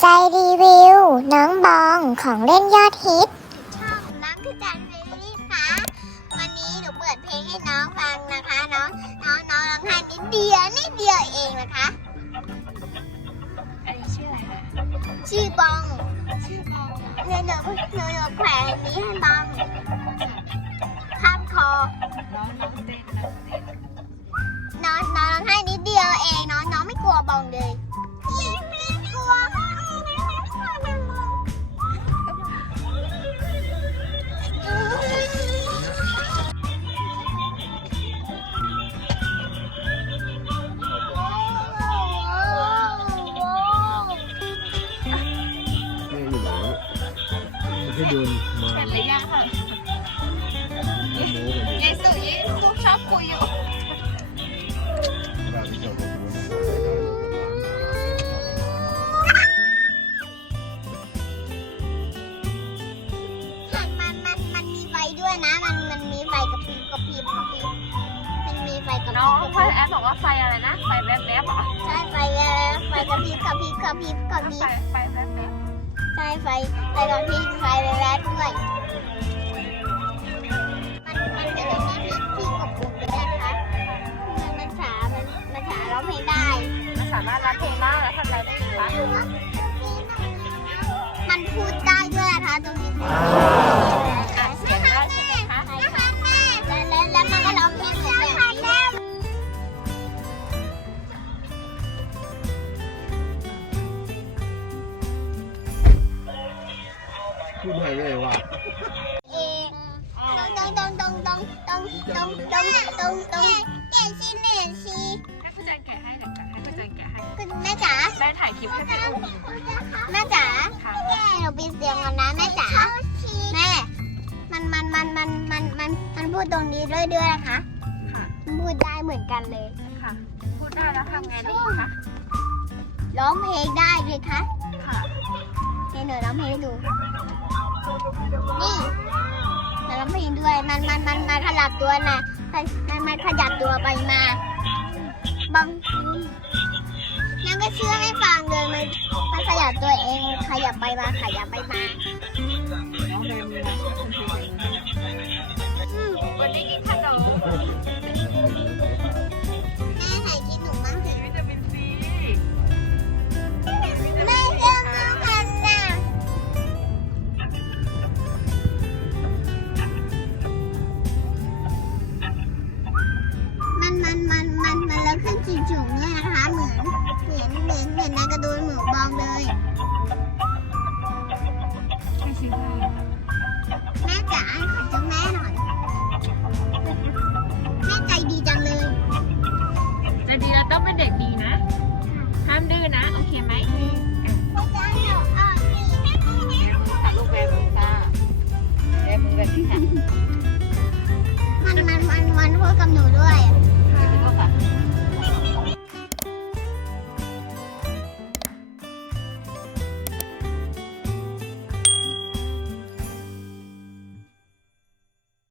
ใจรีวิว น้องบองของเล่นยอดฮิตช่องน้องคือจันเฟรลี่ค่ะวันนี้หนูเปิดเพลงให้น้องฟังนะคะ น้องน้องน้องร้องไห้นิดเดียวนิดเดียวเองนะคะอันนี้ชื่ออะไรคะชื่อบองชื่อบองเดี๋ยวหนูหนูหนูแขวนอันนี้ให้บองข้ามคอน้องน้องเต้นน้องเต้นน้องน้องร้องไห้นิดเดียวเองน้องน้องไม่กลัวบองเลย ไม่ใช่เดินมาเสร็จหรือยังคะโม้กันอยู่ยายสุยลูกชอบคุยอยู่บ้านที่จอดรถอยู่มันมันมันมันมีไฟด้วยนะ มันมันมีไฟกระพริบกระพริบกระพริบมันมีไฟกระพริบน้องกระพพ่อริบแอดบอกว่าไฟอะไรนะ ไฟแวบๆเหรอ ใช่ไฟเอ่อไฟกระพริบกระพริบกระพริบกระพริไฟบไฟแวบ ใช่ไฟไฟกระพริบไฟแวบๆด้วยมันมันเป็นอันนี้ที่ที่กดปุ่มเลยนะคะมันมันสามันมันสาร้องเพลงได้ๆมันสามารถรับเพลงได้แล้วทำอะไรได้อีกคะมันพูดได้ด้วยนะคะตรงนี้ พูดไทยได้ว่าเองตรงตรงตรงตรงตรงตรงตรงตรงตรงเขียนชีเขียนชีให้คุณจันแกะให้เดี๋ยวจะให้คุณจันแกะให้คุณแม่จ๋าแม่ถ่ายคลิปให้พี่อุ้มแม่จ๋าค่หนูปิดเสียงก่อนนะแม่จ๋าแม่ มันมันมันมันมันมันมันพูดตรงนี้ด้วยด้วยนะคะค่ะพูดได้เหมือนกันเลยค่ะ พูดได้แล้วทำไงด้อีคะร้องเพลงได้เลยคะค่ะให้หนูร้องเพลงให้ดู นี่มันร้องเพลงด้วย มันมันมันมันขยับตัวนะมันมันมันขยับตัวไปมาบางยังก็เชื่อให้ฟังเลยมันมันขยับตัวเอง ขยับไปมา ขยับไปมาน้องเรมวันนี้กินขนม อนเหมือนในการะตูนเหมือนบองเลยให้ซื้อให้แม่จ๋าขอจ้าแม่หน่อย แม่ใจดีจังเลยจะดีแล้วต้องเป็นเด็กดีนะ ห้ามดื้อนะ โอเคไหมพ่อจ๋าหนูอ่อนดีถ่ายรูปแวร์มือค่ะแวร์มือแบบนี้ค่ะมันมันมันมันพูดกับหนูด้วย